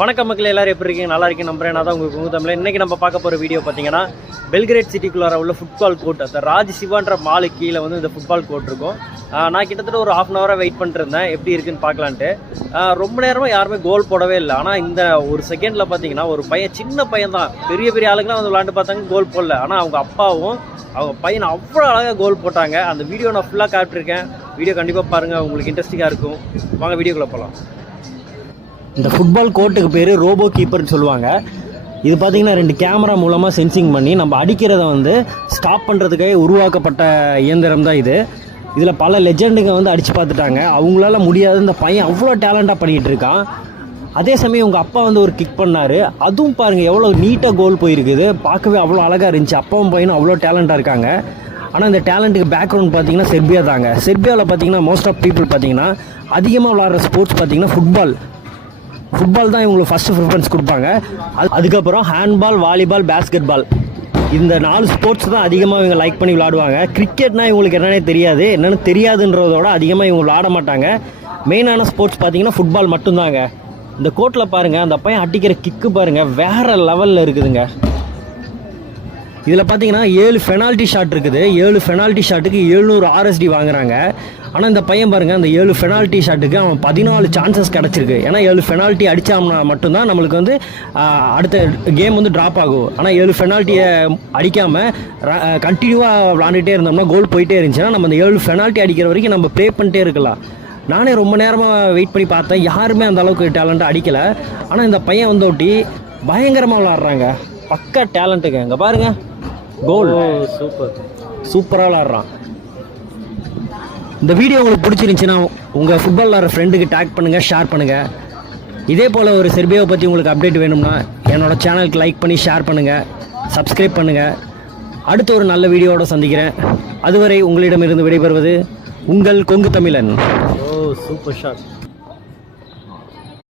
வணக்கம் மக்கள் எல்லாரும் எப்படி இருக்கீங்க? நல்லா இருக்கீங்க நம்புறேன். நான் தான் உங்களுக்கு தமிழ். இன்றைக்கி நம்ம பார்க்க போகிற வீடியோ பார்த்தீங்கன்னா பெல்கிரேட் சிட்டிக்குள்ளார உள்ள ஃபுட்பால் கோர்ட், அந்த ராஜ் சிவான்ற மாலு கீழே வந்து இந்த ஃபுட்பால் கோர்ட் இருக்கும். நான் கிட்டத்தட்ட ஒரு ½ ஹவராக வெயிட் பண்ணிருந்தேன் எப்படி இருக்குன்னு பார்க்கலான்ட்டு. ரொம்ப நேரமாக யாருமே கோல் போடவே இல்லை. ஆனால் இந்த ஒரு செகண்டில் பார்த்தீங்கன்னா ஒரு பையன், சின்ன பையன் தான், பெரிய பெரிய ஆளுங்களாம் வந்து விளாண்டு பார்த்தாங்க, கோல் போடல. ஆனால் அவங்க அப்பாவும் அவங்க பையனை அவ்வளோ அழகாக கோல் போட்டாங்க. அந்த வீடியோ நான் ஃபுல்லாக காட்டிருக்கேன். வீடியோ கண்டிப்பாக பாருங்கள், உங்களுக்கு இன்ட்ரெஸ்டிங்காக இருக்கும். வாங்க வீடியோக்குள்ளே போகலாம். இந்த ஃபுட்பால் கோர்ட்டுக்கு பேர் ரோபோ கீப்பர்னு சொல்லுவாங்க. இது பார்த்திங்கன்னா 2 கேமரா மூலமாக சென்சிங் பண்ணி நம்ம அடிக்கிறத வந்து ஸ்டாப் பண்ணுறதுக்காக உருவாக்கப்பட்ட இயந்திரம் தான் இது. இதில் பல லெஜெண்டுங்க வந்து அடித்து பார்த்துட்டாங்க, அவங்களால முடியாது. இந்த பையன் அவ்வளோ டேலண்டாக பண்ணிகிட்டு இருக்கான். அதே சமயம் உங்கள் அப்பா வந்து ஒரு கிக் பண்ணார், அதுவும் பாருங்கள் எவ்வளோ நீட்டாக கோல் போயிருக்குது. பார்க்கவே அவ்வளோ அழகாக இருந்துச்சு. அப்பாவும் பையனும் அவ்வளோ டேலண்டாக இருக்காங்க. ஆனால் இந்த டேலண்ட்டுக்கு பேக்ரவுண்ட் பார்த்தீங்கன்னா செர்பியா தாங்க. செர்பியாவில் பார்த்தீங்கன்னா மோஸ்ட் ஆஃப் பீப்புள் பார்த்தீங்கன்னா அதிகமாக விளாட்ற ஸ்போர்ட்ஸ் பார்த்தீங்கன்னா ஃபுட்பால் தான் இவங்களுக்கு ஃபஸ்ட்டு ப்ரிஃபரன்ஸ் கொடுப்பாங்க. அதுக்கப்புறம் ஹேண்ட்பால், வாலிபால், பேஸ்கெட் பால், இந்த 4 ஸ்போர்ட்ஸ் தான் அதிகமாக இவங்க லைக் பண்ணி விளாடுவாங்க. கிரிக்கெட்னா இவங்களுக்கு என்னென்னு தெரியாதுன்றதோட அதிகமாக இவங்க விளாட மாட்டாங்க. மெயினான ஸ்போர்ட்ஸ் பார்த்தீங்கன்னா ஃபுட்பால் மட்டும்தாங்க. இந்த கோர்ட்டில் பாருங்கள், அந்த பையன் அடிக்கிற கிக்கு பாருங்கள், வேறு லெவலில் இருக்குதுங்க. இதில் பார்த்தீங்கன்னா 7 பெனால்ட்டி ஷாட் இருக்குது. 7 பெனால்ட்டி ஷாட்டுக்கு 700 RSD வாங்குறாங்க. ஆனால் இந்த பையன் பாருங்கள், அந்த 7 பெனால்ட்டி ஷாட்டுக்கு அவன் 14 சான்சஸ் கிடச்சிருக்கு. ஏன்னா 7 பெனால்ட்டி அடித்தோம்னா மட்டும்தான் நம்மளுக்கு வந்து அடுத்த கேம் வந்து ட்ராப் ஆகும். ஆனால் 7 பெனால்ட்டியை அடிக்காமல் கண்டினியூவாக விளாண்டுட்டே இருந்தோம்னா, கோல் போயிட்டே இருந்துச்சுன்னா நம்ம அந்த 7 பெனால்ட்டி அடிக்கிற வரைக்கும் நம்ம ப்ளே பண்ணிட்டே இருக்கலாம். நானே ரொம்ப நேரமாக வெயிட் பண்ணி பார்த்தேன், யாருமே அந்த அளவுக்கு டேலண்ட்டாக அடிக்கலை. ஆனால் இந்த பையன் வந்து ஒட்டி பயங்கரமாக விளாட்றாங்க. பக்கா டேலண்ட்டுங்க. இங்கே பாருங்கள், கோல் சூப்பராக விளாட்றான். இந்த வீடியோ உங்களுக்கு பிடிச்சிருந்துச்சின்னா உங்கள் ஃபுட்பால் விளாட்ற ஃப்ரெண்டுக்கு டேக் பண்ணுங்கள், ஷேர் பண்ணுங்கள். இதே போல் ஒரு செர்பியாவை பற்றி உங்களுக்கு அப்டேட் வேணும்னா என்னோடய சேனலுக்கு லைக் பண்ணி ஷேர் பண்ணுங்கள், சப்ஸ்கிரைப் பண்ணுங்கள். அடுத்த ஒரு நல்ல வீடியோவோடு சந்திக்கிறேன். அதுவரை உங்களிடமிருந்து விடைபெறுவது உங்கள் கொங்கு தமிழன். Super shot.